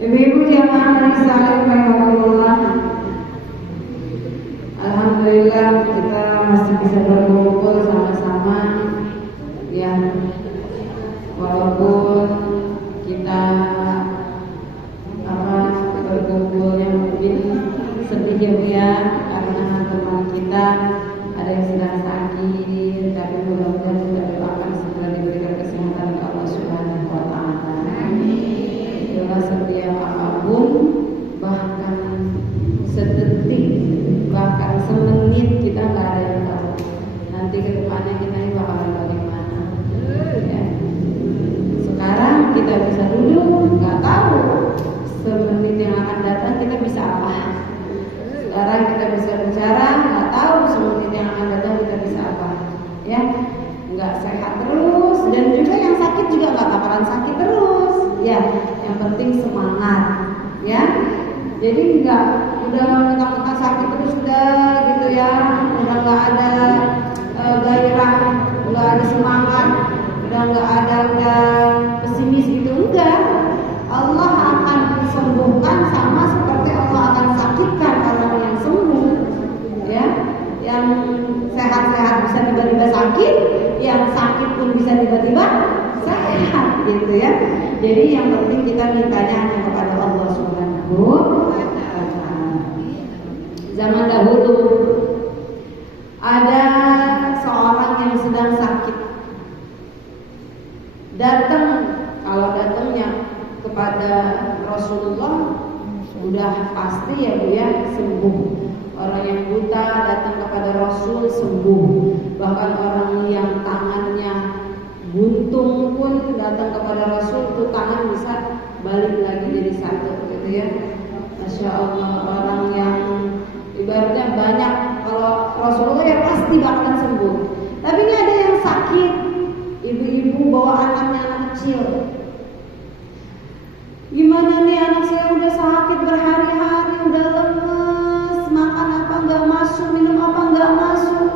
Ibu-ibu jamaah yang saling menghormati, alhamdulillah kita masih bisa berkumpul sama-sama, ya, walaupun kita berkumpulnya mungkin sedikit ya, karena teman kita ada yang sedang sakit, tapi mudah-mudahan kita doakan segera diberikan kesehatan oleh Allah Subhanahu wa Ta'ala. Itulah setiap apapun, bahkan sedetik, bahkan semenit kita nggak ada yang tahu. Nanti ke depannya kita ini bakalan bagaimana? Ya. Sekarang kita bisa duduk, nggak tahu semenit yang akan datang kita bisa apa. Sekarang kita bisa bicara, nggak tahu semenit yang akan datang kita bisa apa. Ya, nggak sehat terus, dan juga yang sakit juga nggak bakalan sakit terus. Ya, yang penting semangat. Ya, jadi nggak udah mentang-mentang sakit terus udah gitu ya, udah nggak ada gairah, nggak ada semangat, udah nggak ada, udah pesimis gitu, enggak. Allah akan sembuhkan sama seperti Allah akan sakitkan orang yang sembuh, ya. Yang sehat-sehat bisa tiba-tiba sakit, yang sakit pun bisa tiba-tiba sehat, gitu ya. Jadi yang penting kita mintanya hanya kepada Allah Subhanahu wa Ta'ala. Zaman dahulu ada seorang yang sedang sakit, datang, kalau datangnya kepada Rasulullah sudah pasti ya Bu ya, sembuh. Orang yang buta datang kepada Rasul sembuh. Bahkan orang yang tangannya buntung pun datang kepada Rasul, tuh tangan bisa balik lagi jadi satu, gitu ya. Masya Allah, orang yang ibaratnya banyak, kalau Rasulullah ya pasti bakalan sembuh. Tapi ini ada yang sakit, ibu-ibu bawa anaknya, anak kecil. Gimana nih, anak saya udah sakit berhari-hari, udah lemes, makan apa nggak masuk, minum apa nggak masuk.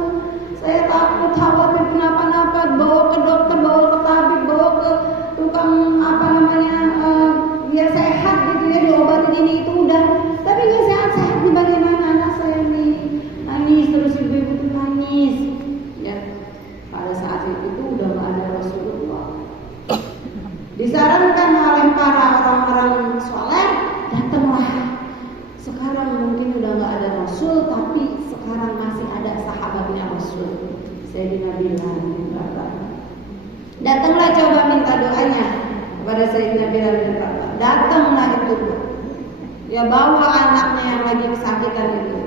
Saya takut, khawatir kenapa-napa, bawa ke dokter, bawa ke tabib, bawa ke tukang apa namanya, biar sehat gitu ya, diobatin ini itu udah, tapi nggak sehat-sehat nih. Bagaimana anak saya nih, nangis terus, ibu-ibu tuh nangis. Ya, pada saat itu tuh udah nggak ada Rasulullah. Disarankan oleh para orang-orang soleh, datanglah. Sekarang mungkin udah nggak ada Rasul, tapi sekarang masih ada sahabatnya Rasul, Sayyidina Bilal bin Rabah. Datanglah, coba minta doanya kepada Sayyidina Bilal bin Rabah. Datanglah itu, ya, bawa anaknya yang lagi kesakitan itu.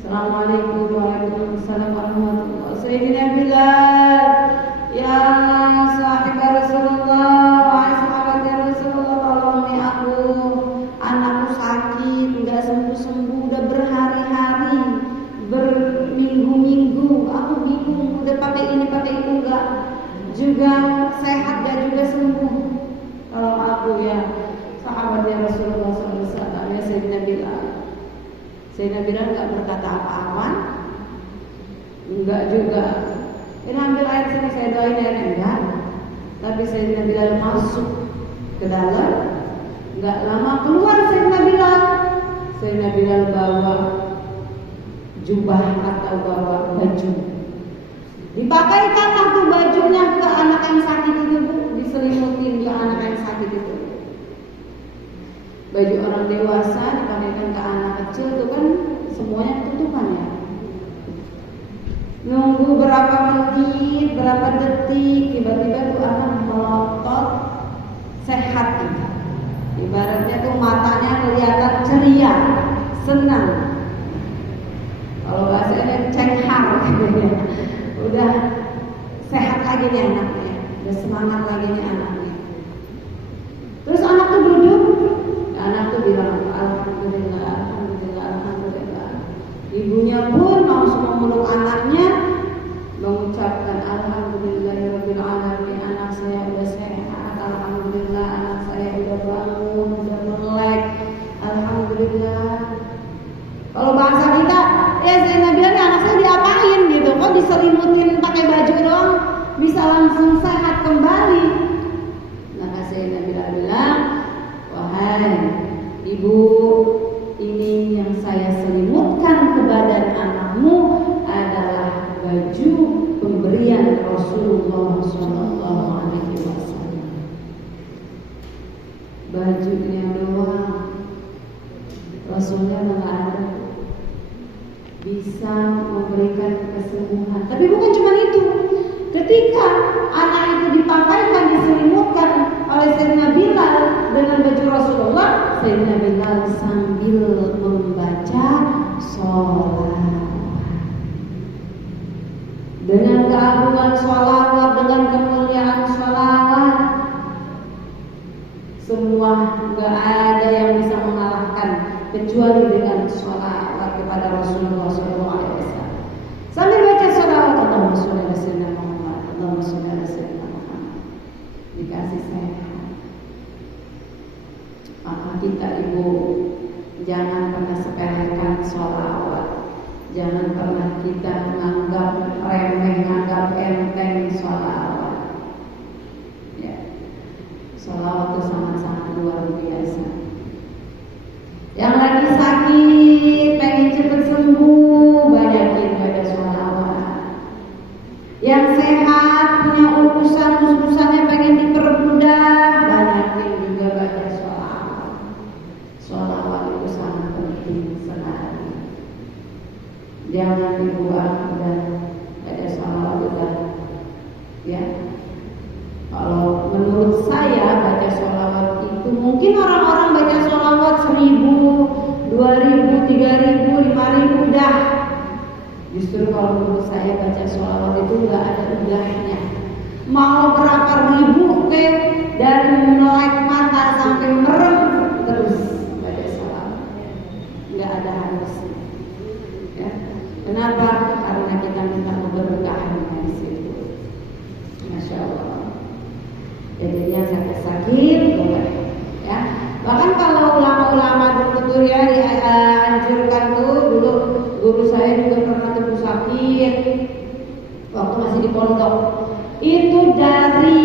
Assalamualaikum warahmatullahi wabarakatuh. Sayyidina Bilal, ya sahib Rasulullah, wahai sahabat Rasulullah, tolong nih aku, anakku sakit, nggak sembuh-sembuh, udah berhari-hari, berminggu-minggu, aku bingung, udah pakai ini pakai itu nggak juga sehat, nggak juga sembuh. Tolong aku ya, sahabatnya Rasulullah SAW, ya Sayyidina Bilal. Sayyidina Bilal nggak berkata apa-apa, nggak juga ini ambil air sini saya doain ya, enggak. Tapi Sayyidina Bilal masuk ke dalam, enggak lama keluar Sayyidina Bilal. Sayyidina Bilal bawa jubah atau bawa baju. Dipakaikan waktu bajunya ke anak yang sakit itu, diselimutin ke anak yang sakit itu. Baju orang dewasa dipakaikan ke anak kecil itu kan semuanya tutupan ya. Nunggu berapa menit, berapa detik, tiba-tiba tuh anak melotot sehat gitu. Ibaratnya tuh matanya kelihatan ceria, senang. Kalau bahasanya cenghar gitu ya. Udah sehat lagi nih anaknya, udah semangat lagi nih anaknya. Terus anak tuh duduk, anak tuh bilang alhamdulillah, alhamdulillah, alhamdulillah. Ibunya pun langsung memeluk anaknya, mengucapkan alhamdulillahirabbil alamin, anak saya udah sehat, alhamdulillah, anak saya udah bangun, udah melek, alhamdulillah. Kalau bahasa kita, ya Sayyidina Bilal, anak saya diapain gitu, kok diselimutin pakai baju doang, langsung sehat kembali. Maka Sayyidina Bilal bilang, wahai ibu, ini yang saya selimutkan ke badan anakmu adalah baju pemberian Rasulullah Sallallahu Alaihi Wasallam. Bajunya doang, Rasulnya nggak ada bisa memberikan kesembuhan. Tapi bukan cuma itu. Ketika anak itu dipakaikan, diselimutkan oleh Sayyidina Bilal dengan baju Rasulullah, Sayyidina Bilal sambil membaca sholawat. Dengan keagungan sholawat, dengan kemuliaan sholawat, semua nggak ada yang bisa mengalahkan kecuali dengan sholawat kepada Rasulullah SAW. Sambil baca sholawat, Allahumma sholli ala sayyidina Muhammad, Allahumma sholli ala sayyidina Muhammad, dikasih sehat. Maka kita ibu jangan pernah sepelekan sholawat, jangan pernah kita menganggap remeh, menganggap enteng sholawat. Ya, sholawat itu sangat-sangat luar biasa. Yang lagi sakit, pengen cepat sembuh, banyakin baca sholawat. Yang sehat, punya urusannya pengen dipermudah, banyakin juga baca sholawat. Sholawat itu sangat penting sekali. Jangan dibuang dan baca sholawat juga. Ya, kalau menurut saya baca sholawat itu mungkin orang-orang baca sholawat 1000, 2000, 3000, 5000 udah. Justru kalau menurut saya baca sholawat itu nggak ada udahnya. Mau berapa ribu dari melek mata sampai merem terus baca sholawat, nggak ada habisnya. Ya. Kenapa? Karena kita minta keberkahan di situ. Masya Allah. Jadinya sakit-sakit boleh. Ya. Bahkan kalau ulama-ulama dulu ya dianjurkan tuh, dulu guru saya juga pernah terus sakit waktu masih di pondok. Itu dari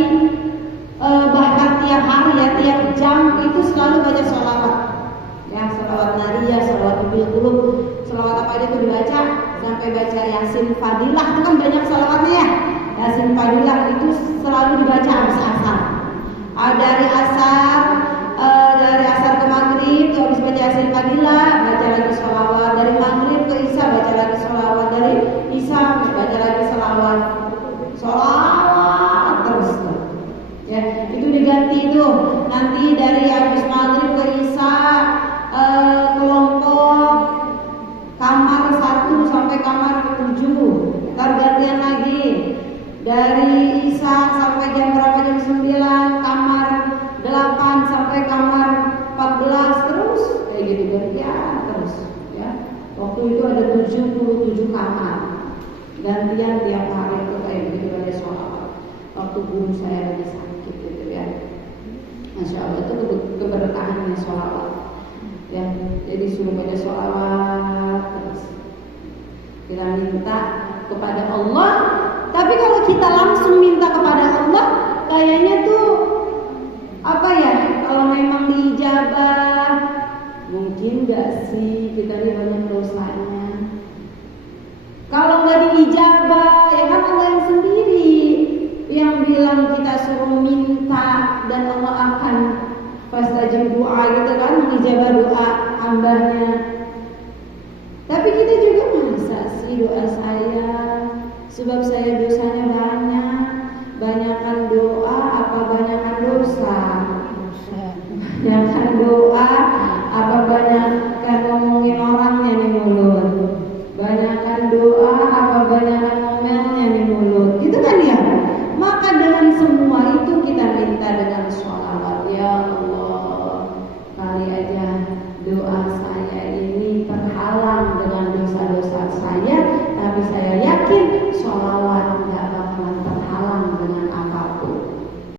bahkan tiap hari ya, tiap jam itu selalu baca sholawat. Ya, sholawat nariyah, sholawat bil qulub, sholawat apa aja itu dibaca, sampai baca Yasin Fadilah, itu kan banyak sholawatnya ya. Yasin Fadilah itu selalu dibaca habis asar. Dari asar ke maghrib tuh habis baca Yasin Fadilah, baca lagi sholawat. Dari maghrib ke isya baca lagi sholawat. Dari isya baca lagi sholawat. Sholawat terus tuh. Ya, itu diganti tuh. Nanti dari habis maghrib ke isya kelompok kamar 1 sampai kamar 7. Ntar gantian lagi. Dari isya sampai jam berapa, jam 9, kamar 8 sampai kamar 14 terus kayak gitu gantian terus ya. Waktu itu ada 77 kamar. Gantian tiap hari itu kayak begitu baca sholawat. Waktu guru saya lagi sakit gitu ya. Masya Allah, itu keberkahannya sholawat. Ya, jadi suruh baca sholawat terus. Kita minta kepada Allah. Tapi kalau kita langsung minta kepada Allah, kayaknya tuh apa ya? Kalau memang diijabah, mungkin gak sih kita ini banyak dosanya. Kalau nggak diijabah, ya kan Allah yang sendiri yang bilang kita suruh minta dan Allah akan fastajib doa gitu kan, mengijabah doa hambanya. Tapi kita juga masa sih doa saya, sebab saya dosanya banyak, banyakkan doa apa banyakkan dosa? Banyakkan doa